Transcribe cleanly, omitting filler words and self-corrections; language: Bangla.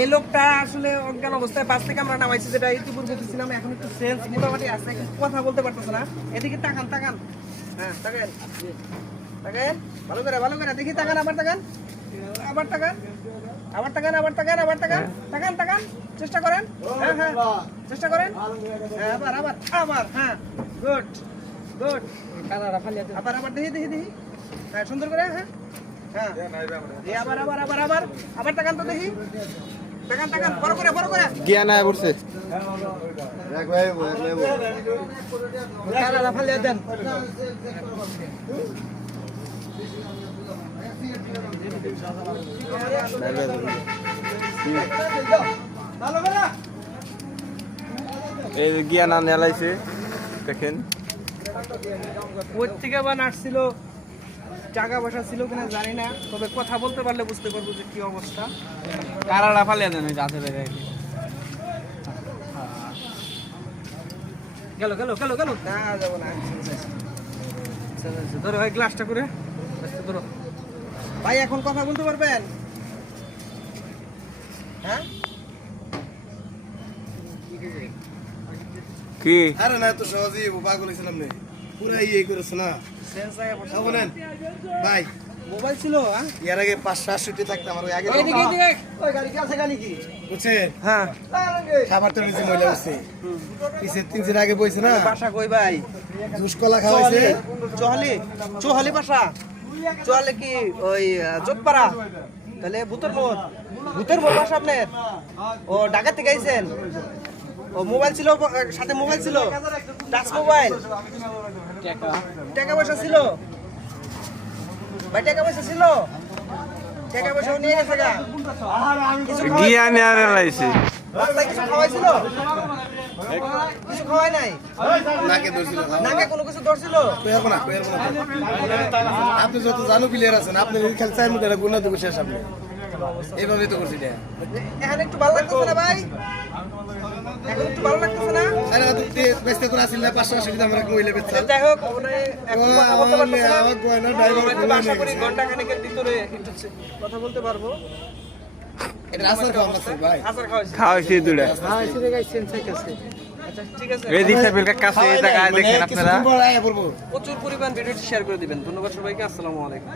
এই লোকটা আসলে অজ্ঞান অবস্থায় বাস থেকে আমরা নামাইছি, যেটা ইতিপূর্বে বলছিলাম। এখন একটু সেন্স মোটামুটি আছে, কিন্তু কথা বলতে পারতেছে না। এদিকে তাকান তাকান, হ্যাঁ তাকান তাকান, ভালো করে দেখি, তাকান, আবার তাকান, আবার তাকান, আবার তাকান, আবার তাকান, আবার তাকান, তাকান তাকান, চেষ্টা করেন, হ্যাঁ হ্যাঁ চেষ্টা করেন, হ্যাঁ আবার আবার আবার, হ্যাঁ গুড গুড, আবার আবার দেখি দেখি দেখি, হ্যাঁ সুন্দর করে, হ্যাঁ হ্যাঁ আবার আবার আবার আবার আবার তাকান তো দেখি, তাকান তাকান, বড় করে গিয়া না পড়ছে কানাডা ফালিয়ে দেন। এই গিয়া না নেলাইছে দেখেন। ওর থেকে আবার আসছিল, টাকা পয়সা ছিল কিনা জানি না, তবে কথা বলতে পারলে বুঝতে পারবো যে কি অবস্থা। কারাড়া ফালিয়া দেন ওই গাছে বেড়ে গেল গেল গেল গেল, না যাবো না, ধরো ভাই গ্লাসটা করে, ধরো ভাই। এখন কথা বলতে পারবেন? হ্যাঁ কি আরে না তো সহজেই পাগল হয়েছিলাম না, পুরা ইয়ে করেছে না। সেন্স আগে বসে বলেন ভাই, মোবাইল ছিল, হ্যাঁ এর আগে 5-7 থাকতাম আর ওই আগে ওই গাড়ি কি আছে, গাড়ি কি বুঝছেন, হ্যাঁ খাবার তো নিচে মহিলা বসছে, পিছে 3 দিন আগে বইছে না, বাসা কই ভাই? জুস কলা খাওয়াইছে। চোহালি চোহালি বাসা, চোহালি কি ওই জোটপাড়া? তাহলে ভূতের মোড় বাসা আপনার? ও ঢাকা থেকে আইছেন? ও মোবাইল ছিল সাথে, মোবাইল ছিল, টাচ মোবাইল, টাকা পয়সা ছিল ভাই, টাকা পয়সা ছিল, টাকা পয়সা নিয়ে গেছে গা। গিয়া নেলাইছে রাস্তায় কিছু খাওয়াইছিল? কিছু খাওয়াই নাই, নাকে ধরছিল, নাকে কোনো কিছু ধরছিল? কইব না। আপনি যত জানো প্লেয়ার আছেন, আপনি খেল চাই মধ্যে গুণা দেবো শেষ। আপনি এইভাবে তো করছি। এখন একটু ভালো লাগতেছে না ভাই? এখন একটু ভালো লাগতেছে না? আরে বেচতে তো আসিল না, 580 টাকা আমরা কইলে বেচছ। যাই হোক, এখন কথা বলতে পারতেছে না। আমার গয়না ড্রাইভার একটু আশা করি ঘন্টা খানেকের ভিতরে একটু কথা বলতে পারবো। এটা আসার খাওয়া আছে ভাই, আচার খাওয়াইছি। খাওয়াইছে দুটা আচ্ছা ঠিক আছে, এই দিশাবের কাছে এই জায়গায় দেখেন আপনারা। কিছুদিন পর আয়া বলবো। প্রচুর পরিমাণ ভিডিওটি শেয়ার করে দিবেন। ধন্যবাদ সবাইকে, আসসালামু আলাইকুম।